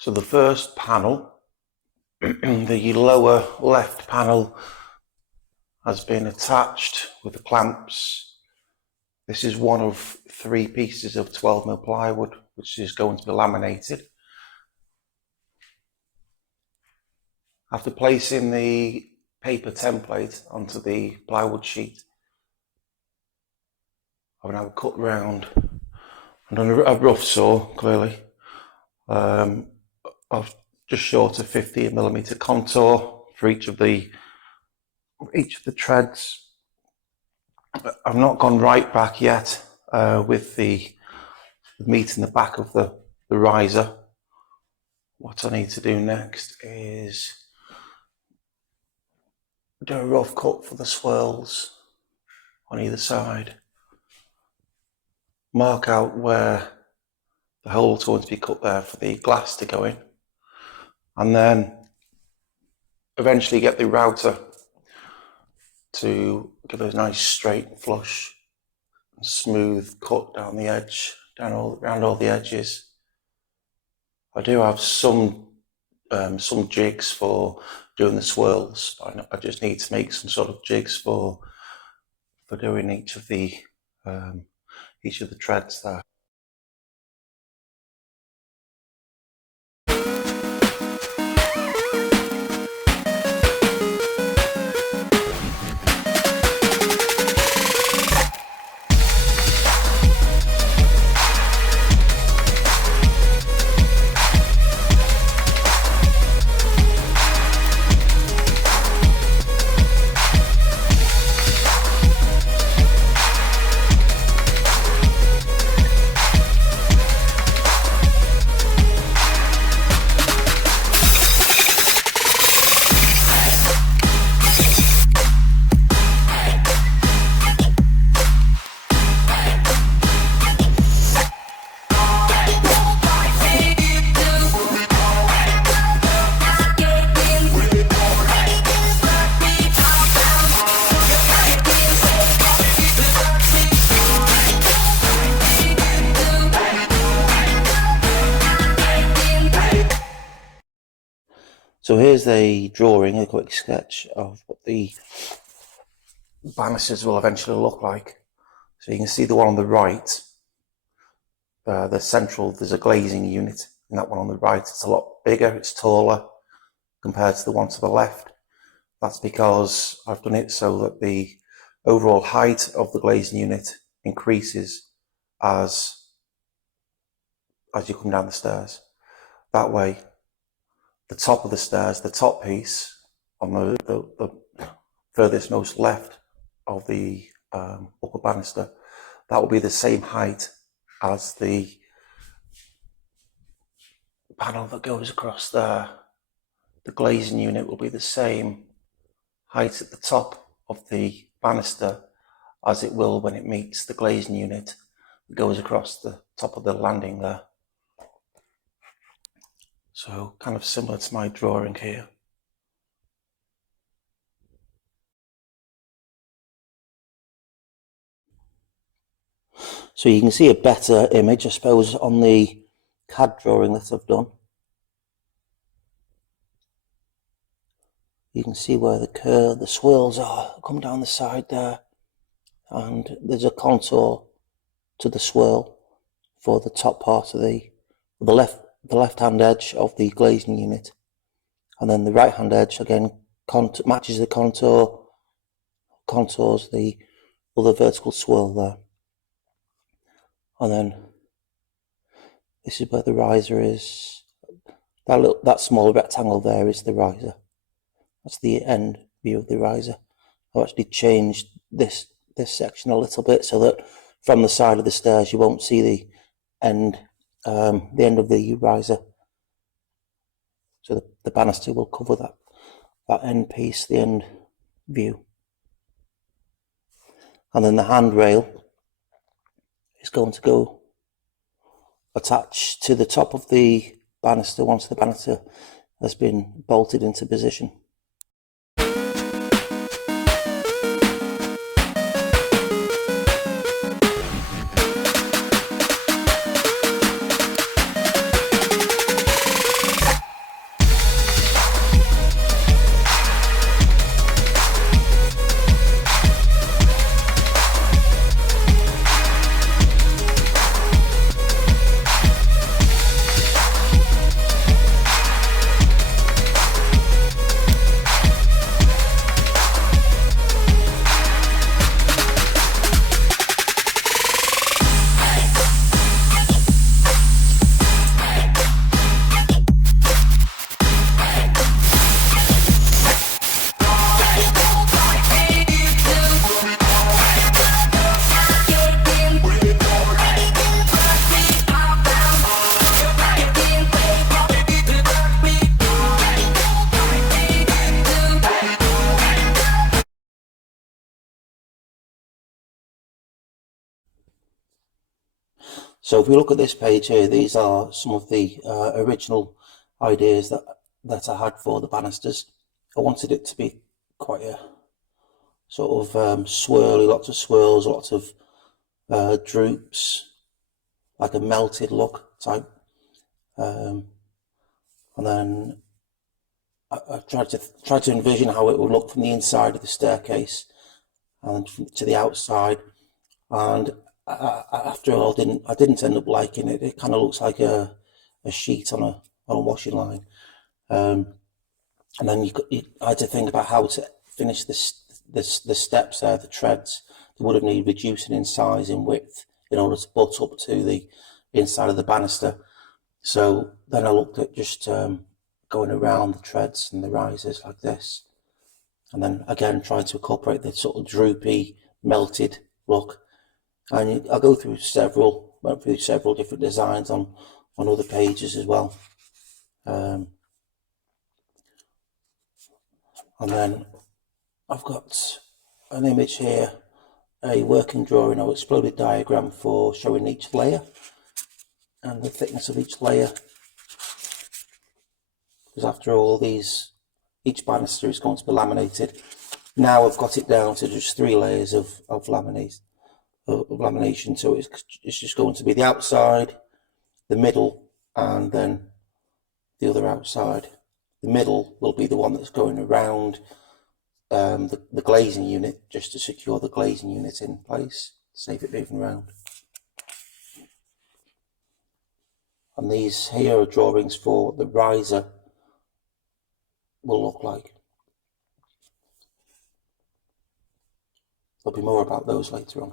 So the first panel, the lower left panel, has been attached with the clamps. This is one of 3 pieces of 12mm plywood which is going to be laminated. After placing the paper template onto the plywood sheet, I've now cut round and done a rough saw, clearly, of just short of 15mm contour for each of the treads. I've not gone right back yet with meeting the back of the riser. What I need to do next is do a rough cut for the swirls on either side. Mark out where the hole's going to be cut there for the glass to go in, and then eventually get the router to give a nice straight, flush, and smooth cut down the edge, around all the edges. I do have some jigs for doing the swirls. I just need to make some sort of jigs for doing each of the treads there. So here's a drawing, a quick sketch of what the banisters will eventually look like. So you can see the one on the right, the central, there's a glazing unit, and that one on the right, it's a lot bigger, it's taller compared to the one to the left. That's because I've done it so that the overall height of the glazing unit increases as you come down the stairs. That way, the top of the stairs, the top piece on the furthest most left of the upper banister, that will be the same height as the panel that goes across there. The glazing unit will be the same height at the top of the banister as it will when it meets the glazing unit that goes across the top of the landing there. So kind of similar to my drawing here. So you can see a better image, I suppose, on the CAD drawing that I've done. You can see where the swirls are, come down the side there, and there's a contour to the swirl for the top part of the left-hand edge of the glazing unit, and then the right-hand edge again matches the contours the other vertical swirl there. And then this is where the riser is. That small rectangle there is the riser. That's the end view of the riser. I've actually changed this section a little bit so that from the side of the stairs you won't see the end of the riser. So the banister will cover that end piece, the end view. And then the handrail is going to go attached to the top of the banister once the banister has been bolted into position. So if we look at this page here, these are some of the original ideas that I had for the banisters. I wanted it to be quite a sort of swirly, lots of swirls, lots of droops, like a melted look type. And then I tried to envision how it would look from the inside of the staircase and to the outside. And after all, I didn't end up liking it. It kind of looks like a sheet on a washing line. And then I had to think about how to finish the steps there, the treads. They would have needed reducing in size, in width, in order to butt up to the inside of the banister. So then I looked at just going around the treads and the risers like this, and then again trying to incorporate the sort of droopy, melted look. And I'll go through went through several different designs on other pages as well. And then I've got an image here, a working drawing or exploded diagram for showing each layer and the thickness of each layer. Because after all, each banister is going to be laminated. Now I've got it down to just 3 layers of lamination, so it's just going to be the outside, the middle, and then the other outside. The middle will be the one that's going around the glazing unit, just to secure the glazing unit in place, save it moving around. And these here are drawings for the riser will look like. There'll be more about those later on.